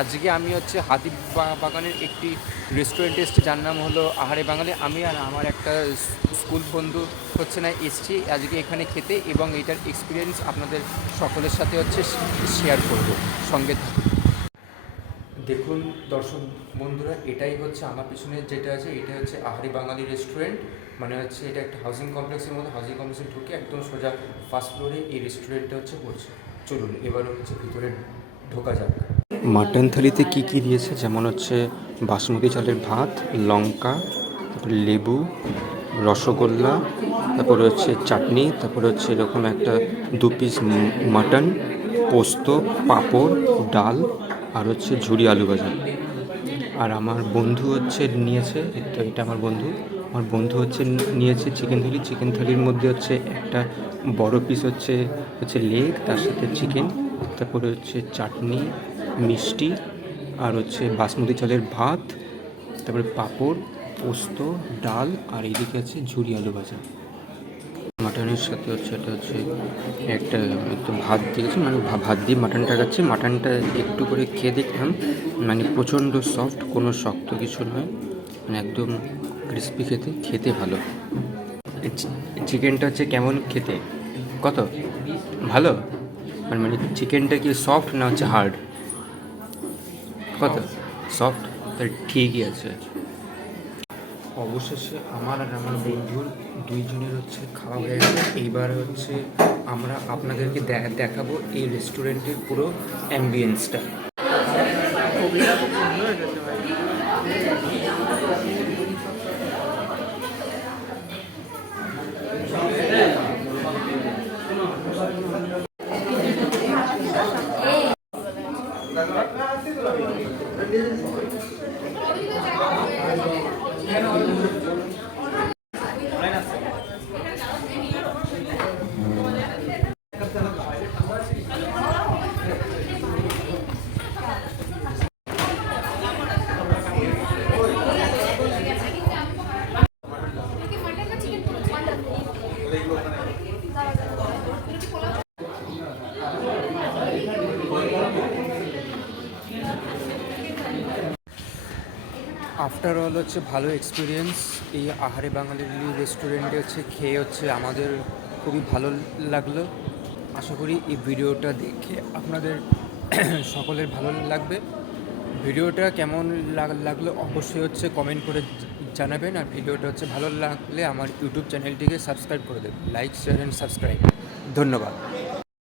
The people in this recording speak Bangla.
আজকে আমি হচ্ছে বাগানের একটি রেস্টুরেন্টে এসেছি, যার নাম হলো আহারে বাঙালি। আমি আর আমার একটা স্কুল বন্ধু হচ্ছে না এসেছি আজকে এখানে খেতে, এবং এটার এক্সপিরিয়েন্স আপনাদের সকলের সাথে হচ্ছে শেয়ার করব। সঙ্গে থাকুন। দেখুন দর্শক বন্ধুরা, এটাই হচ্ছে আমার পিছনে যেটা আছে, এটা হচ্ছে আহারে বাঙালি রেস্টুরেন্ট। মানে হচ্ছে এটা একটা হাউজিং কমপ্লেক্সের মধ্যে, হাউজিং কমপ্লেক্সে ঢুকে একদম সোজা ফার্স্ট ফ্লোরে এই রেস্টুরেন্টটা হচ্ছে পড়ছে। চলুন এবার হচ্ছে ভিতরে ঢোকা যাক। মাটন থালিতে কী কী দিয়েছে, যেমন হচ্ছে বাসমতি চালের ভাত, লঙ্কা, তারপরে লেবু, রসগোল্লা, তারপরে হচ্ছে চাটনি, তারপরে হচ্ছে এরকম একটা 2 পিস মাটন, পোস্ত, পাঁপড়, ডাল, আর হচ্ছে ঝুরি আলু ভাজা। আর আমার বন্ধু হচ্ছে নিয়েছে, তো এটা আমার বন্ধু হচ্ছে নিয়েছে চিকেন থালির মধ্যে হচ্ছে একটা বড় পিস হচ্ছে লেগ, তার সাথে চিকেন, তারপরে হচ্ছে চাটনি, মিষ্টি, আর হচ্ছে বাসমতি চালের ভাত, তারপরে পাঁপড়, পোস্ত, ডাল, আর এইদিকে আছে ঝুরি আলু ভাজা। মাটনের সাথে হচ্ছে এটা হচ্ছে একটা একটু ভাত দিয়েছে, মানে ভাত দিয়ে মাটনটা খাচ্ছে। মাটনটা একটু করে খেয়ে দেখলাম, মানে প্রচণ্ড সফট, কোনো শক্ত কিছু নয়, মানে একদম ক্রিস্পি, খেতে ভালো। চিকেনটা হচ্ছে কেমন খেতে, কত ভালো, মানে চিকেনটা কি সফট না হচ্ছে হার্ড, কত সফট, তাহলে ঠিকই আছে। অবশেষে আমার আর আমার বন্ধুর দুইজনের হচ্ছে খাওয়া হয়ে গেল। এইবার হচ্ছে আমরা আপনাদেরকে দেখাবো এই রেস্টুরেন্টের পুরো অ্যাম্বিয়েন্সটা। আফটার অল হচ্ছে ভালো এক্সপিরিয়েন্স এই আহারে বাঙালি রেস্টুরেন্টে হচ্ছে খেয়ে হচ্ছে আমাদের খুবই ভালো লাগলো। আশা করি এই ভিডিওটা দেখে আপনাদের সকলের ভালো লাগবে। ভিডিওটা কেমন লাগলো অবশ্যই হচ্ছে কমেন্ট করে জানাবেন, আর ভিডিওটা হচ্ছে ভালো লাগলে আমার ইউটিউব চ্যানেলটিকে সাবস্ক্রাইব করে দেবেন। Like, share and subscribe. ধন্যবাদ।